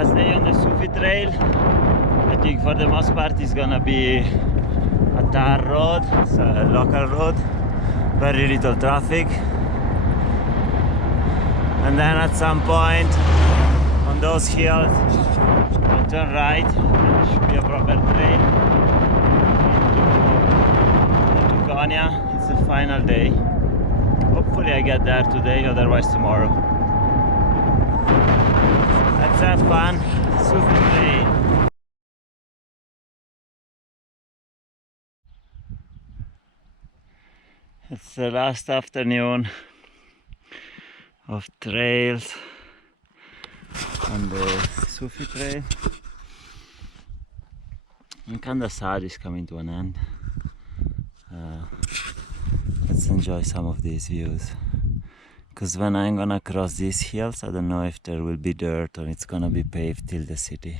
Last day on the Sufi Trail. I think for the most part it's gonna be a tar road, it's a local road, very little traffic. And then at some point on those hills, I turn right, there should be a proper trail into Konya. It's the final day. Hopefully I get there today, otherwise tomorrow. Let's have fun. Sufi Trail. It's the last afternoon of trails on the Sufi Trail. I'm kinda sad it's coming to an end. Let's enjoy some of these views. Because when I'm gonna cross these hills, I don't know if there will be dirt or it's gonna be paved till the city.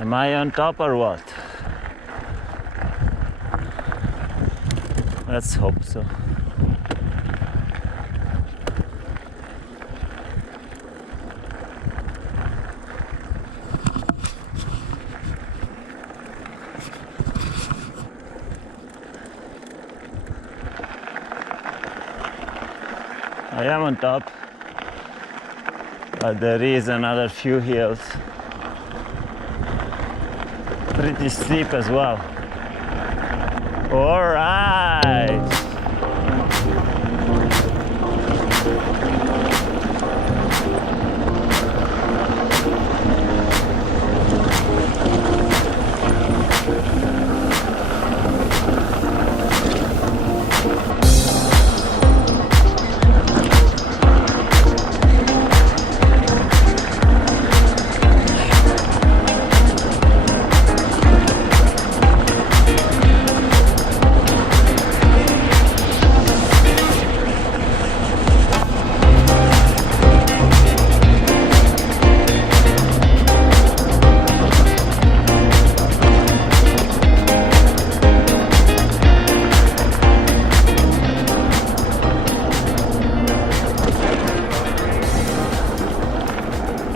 Am I on top or what? Let's hope so. I am on top, but there is another few hills. Pretty steep as well. All right.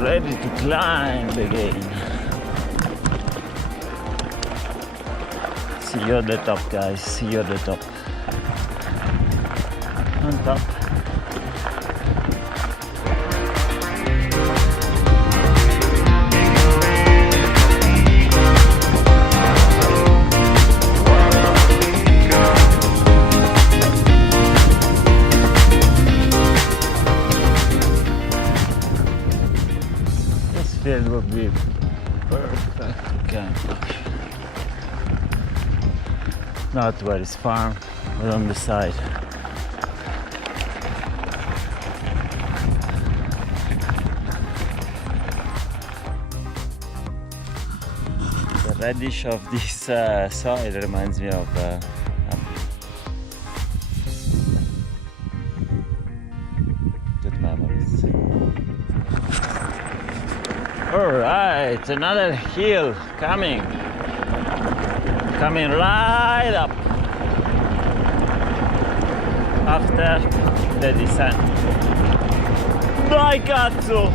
Ready to climb again. See you at the top, guys. See you at the top. On top. It would be perfect campus. Not where it's farm, but on the side. The reddish of this soil reminds me of good memories. Alright, another hill coming right up after the descent. Dai cazzo!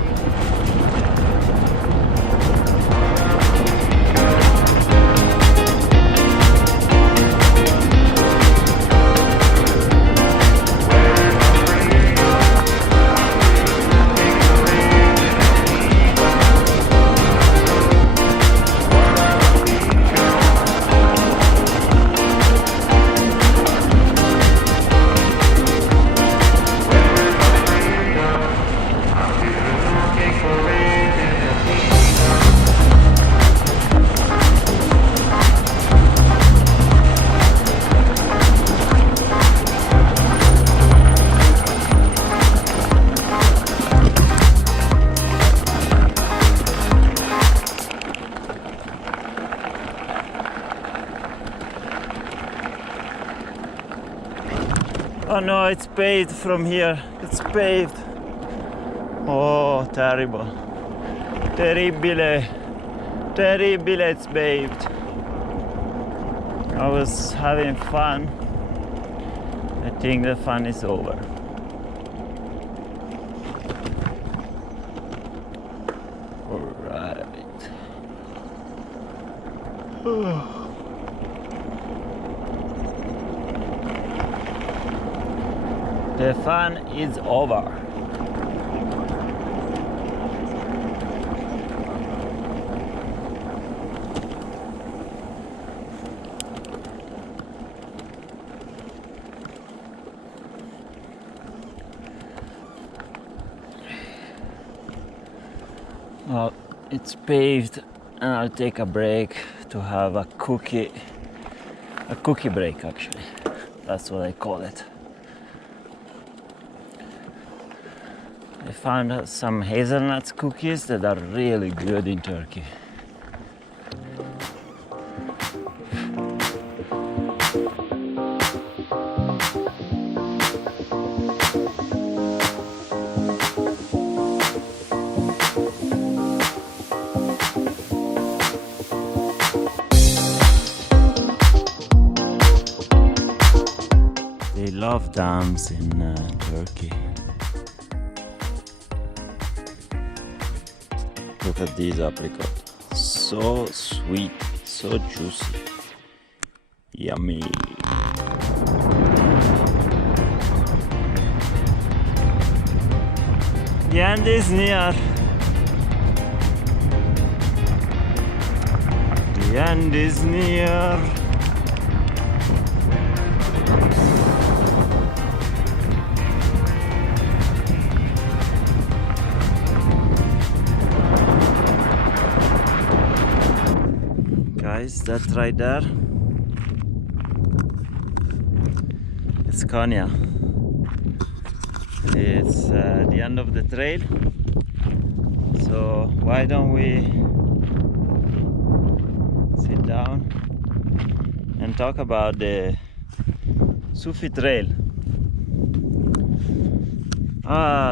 Oh no, it's paved from here. It's paved. Oh, terrible. Terribile. Terribile, it's paved. I was having fun. I think the fun is over. Alright. The fun is over. Well, it's paved and I'll take a break to have a cookie break actually. That's what I call it. I found some hazelnuts cookies that are really good in Turkey. They love dams in Turkey. Look at these apricots. So sweet, so juicy. Yummy. The end is near. The end is near. Guys, that right there, it's Konya. It's the end of the trail, so why don't we sit down and talk about the Sufi Trail.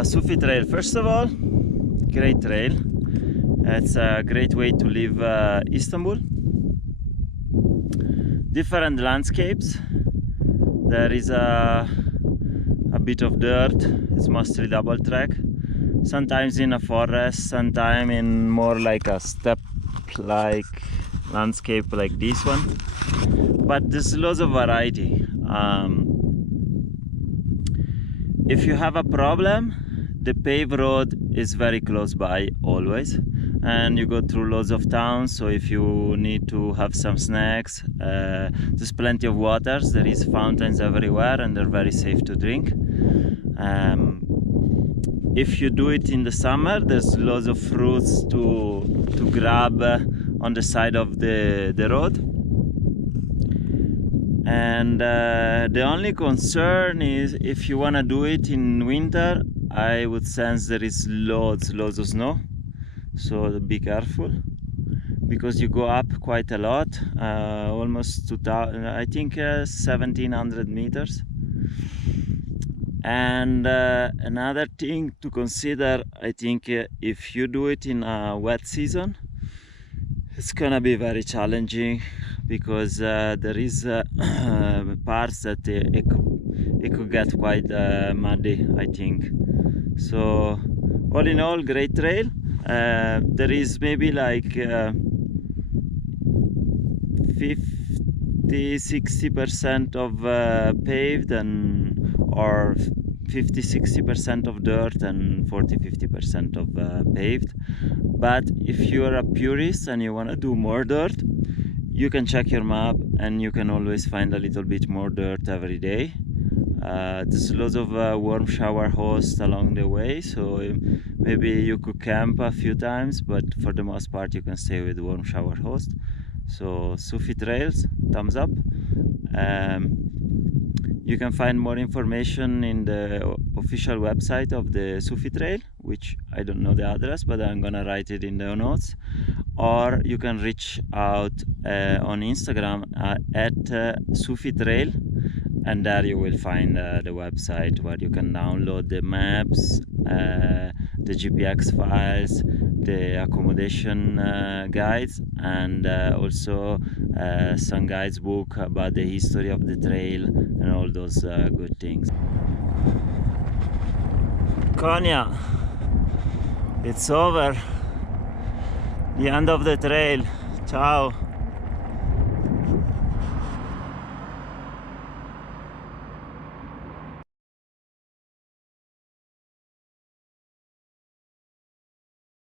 Sufi Trail, first of all, great trail. It's a great way to leave Istanbul. Different landscapes. There is a bit of dirt. It's mostly double track. Sometimes in a forest, sometimes in more like a steppe-like landscape like this one. But there's lots of variety. If you have a problem, the paved road is very close by always. And you go through lots of towns, so if you need to have some snacks, there's plenty of waters. There is fountains everywhere and they're very safe to drink. If you do it in the summer, there's lots of fruits to grab on the side of the road. And the only concern is if you want to do it in winter, I would sense there is lots of snow. So be careful, because you go up quite a lot, almost 2,000, I think 1,700 meters. And another thing to consider, I think if you do it in a wet season, it's gonna be very challenging, because there is parts that it could get quite muddy, I think. So all in all, great trail. There is maybe like 50-60% of paved or 50-60% of dirt and 40-50% of paved. But if you are a purist and you want to do more dirt, you can check your map and you can always find a little bit more dirt every day. There's lots of warm shower hosts along the way, so maybe you could camp a few times, but for the most part you can stay with warm shower host. So Sufi Trails, thumbs up. You can find more information in the official website of the Sufi Trail, which I don't know the address, but I'm gonna write it in the notes. Or you can reach out on Instagram at Sufi Trail, and there you will find the website where you can download the maps, the GPX files, the accommodation guides, and also some guides book about the history of the trail and all those good things. Konya, it's over. The end of the trail. Ciao.